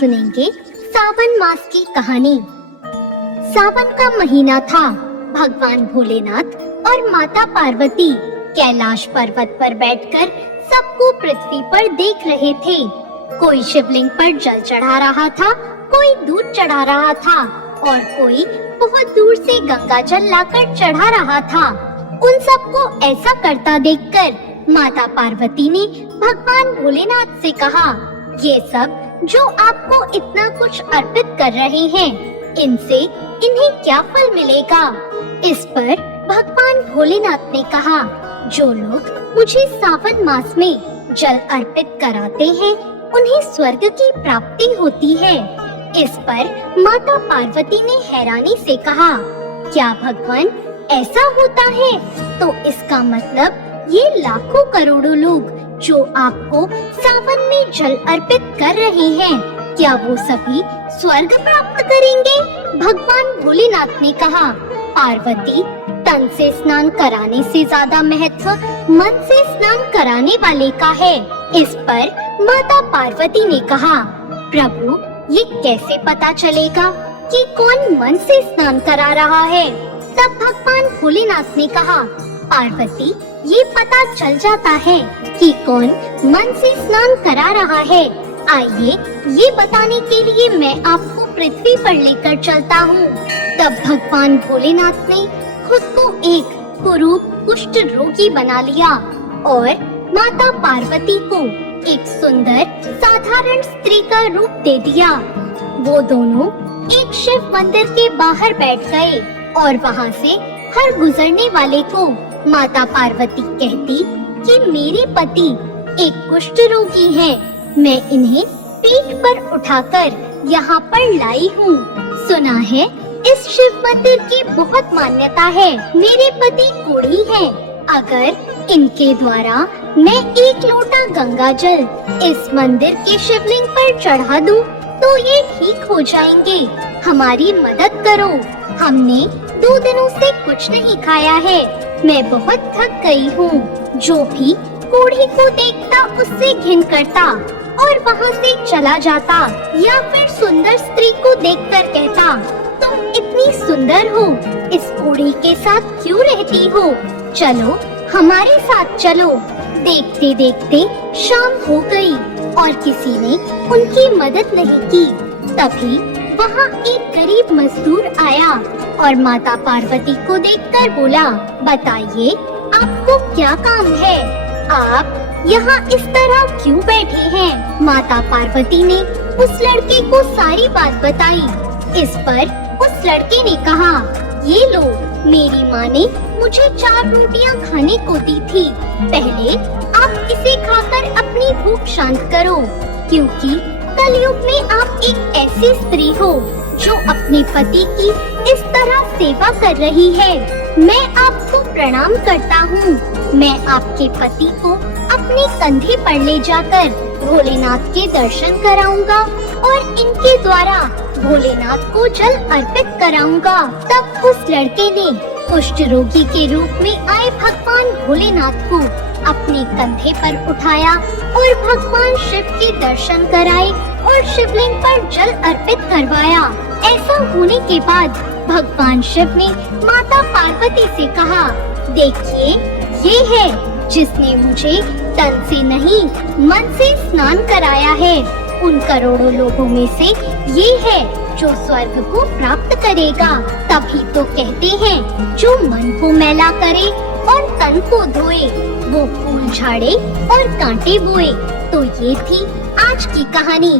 सुनेंगे सावन मास की कहानी। सावन का महीना था। भगवान भोलेनाथ और माता पार्वती कैलाश पर्वत पर बैठकर सबको पृथ्वी पर देख रहे थे। कोई शिवलिंग पर जल चढ़ा रहा था, कोई दूध चढ़ा रहा था और कोई बहुत दूर से गंगा जल लाकर चढ़ा रहा था। उन सबको ऐसा करता देखकर माता पार्वती ने भगवान भोलेनाथ से कहा, ये सब जो आपको इतना कुछ अर्पित कर रहे हैं, इनसे इन्हें क्या फल मिलेगा? इस पर भगवान भोलेनाथ ने कहा, जो लोग मुझे सावन मास में जल अर्पित कराते हैं, उन्हें स्वर्ग की प्राप्ति होती है। इस पर माता पार्वती ने हैरानी से कहा, क्या भगवान ऐसा होता है? तो इसका मतलब ये लाखों करोड़ों लोग जो आपको सावन में जल अर्पित कर रहे हैं, क्या वो सभी स्वर्ग प्राप्त करेंगे? भगवान भोलेनाथ ने कहा, पार्वती, तन से स्नान कराने से ज्यादा महत्व मन से स्नान कराने वाले का है। इस पर माता पार्वती ने कहा, प्रभु, ये कैसे पता चलेगा कि कौन मन से स्नान करा रहा है? तब भगवान भोलेनाथ ने कहा, पार्वती, ये पता चल जाता है कि कौन मन से स्नान करा रहा है। आइए, ये बताने के लिए मैं आपको पृथ्वी पर लेकर चलता हूँ। तब भगवान भोलेनाथ ने खुद को एक कुरूप कुष्ठ रोगी बना लिया और माता पार्वती को एक सुंदर साधारण स्त्री का रूप दे दिया। वो दोनों एक शिव मंदिर के बाहर बैठ गए और वहाँ से हर गुजरने वाले को माता पार्वती कहती कि मेरे पति एक कुष्ठ रोगी है, मैं इन्हें पीठ पर उठाकर यहाँ पर लाई हूँ। सुना है इस शिव मंदिर की बहुत मान्यता है। मेरे पति कोढ़ी हैं। अगर इनके द्वारा मैं एक लोटा गंगा जल इस मंदिर के शिवलिंग पर चढ़ा दूँ तो ये ठीक हो जाएंगे। हमारी मदद करो। हमने 2 दिनों से कुछ नहीं खाया है। मैं बहुत थक गई हूँ। जो भी कोढ़ी को देखता उससे घिन करता और वहाँ से चला जाता, या फिर सुंदर स्त्री को देखकर कहता, तुम इतनी सुंदर हो, इस कोढ़ी के साथ क्यों रहती हो? चलो हमारे साथ चलो। देखते देखते शाम हो गई और किसी ने उनकी मदद नहीं की। तभी वहाँ एक गरीब मजदूर आया और माता पार्वती को देखकर बोला, बताइए आपको क्या काम है? आप यहाँ इस तरह क्यों बैठे हैं? माता पार्वती ने उस लड़के को सारी बात बताई। इस पर उस लड़के ने कहा, ये लो, मेरी माँ ने मुझे 4 रोटियाँ खाने को दी थी। पहले आप इसे खाकर अपनी भूख शांत करो, क्योंकि कलयुग में आप एक ऐसी स्त्री हो जो अपने पति की इस तरह सेवा कर रही है। मैं आपको प्रणाम करता हूँ। मैं आपके पति को अपने कंधे पर ले जाकर भोलेनाथ के दर्शन कराऊंगा और इनके द्वारा भोलेनाथ को जल अर्पित कराऊंगा। तब उस लड़के ने कुष्ठ रोगी के रूप में आए भगवान भोलेनाथ को अपने कंधे पर उठाया और भगवान शिव के दर्शन कराए और शिवलिंग पर जल अर्पित करवाया। ऐसा होने के बाद भगवान शिव ने माता पार्वती से कहा, देखिए, ये है जिसने मुझे तन से नहीं मन से स्नान कराया है। उन करोड़ों लोगों में से ये है जो स्वर्ग को प्राप्त करेगा। तभी तो कहते हैं, जो मन को मैला करे और तन को धोए, वो फूल झाड़े और कांटे बोए। तो ये थी आज की कहानी।